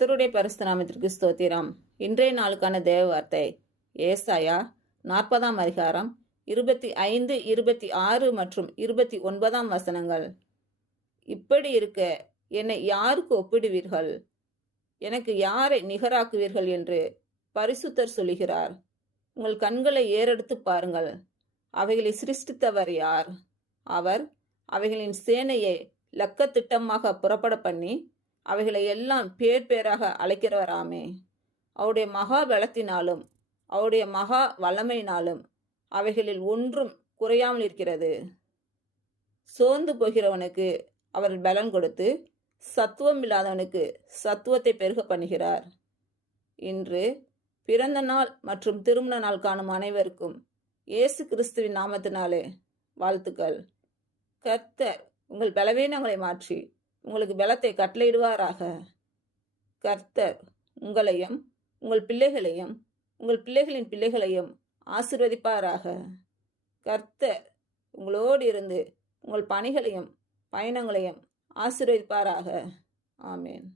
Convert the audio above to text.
கர்த்தருடைய பரிசுத்த நாமத்திற்கு ஸ்தோத்திரம். இன்றைய நாளுக்கான தேவ வார்த்தை ஏசாயா 40ஆம் அதிகாரம் 25, 26 மற்றும் 29ஆம் வசனங்கள். இப்படி இருக்க என்னை யாருக்கு ஒப்பிடுவீர்கள்? எனக்கு யாரை நிகராக்குவீர்கள் என்று பரிசுத்தர் சொல்லுகிறார். உங்கள் கண்களை ஏறெடுத்து பாருங்கள். அவைகளை சிருஷ்டித்தவர் யார்? அவர் அவைகளின் சேனையை லக்கத்திட்டமாக புறப்பட பண்ணி அவைகளை எல்லாம் பேர் பேராக அழைக்கிறவராமே. அவருடைய மகா பலத்தினாலும் அவருடைய மகா வல்லமையினாலும் அவைகளில் ஒன்றும் குறையாமல் இருக்கிறது. சோர்ந்து போகிறவனுக்கு அவர் பலன் கொடுத்து சத்துவம் இல்லாதவனுக்கு சத்துவத்தை பெருக பண்ணுகிறார். இன்று பிறந்த நாள் மற்றும் திருமண நாள் காணும் அனைவருக்கும் இயேசு கிறிஸ்துவின் நாமத்தினாலே வாழ்த்துக்கள். கர்த்தர் உங்கள் பலவீனங்களை மாற்றி உங்களுக்கு பலத்தை கட்டளையிடுவாராக. கர்த்தர் உங்களையும் உங்கள் பிள்ளைகளையும் உங்கள் பிள்ளைகளின் பிள்ளைகளையும் ஆசீர்வதிப்பாராக. கர்த்தர் உங்களோடு இருந்து உங்கள் பணிகளையும் பயணங்களையும் ஆசீர்வதிப்பாராக. ஆமேன்.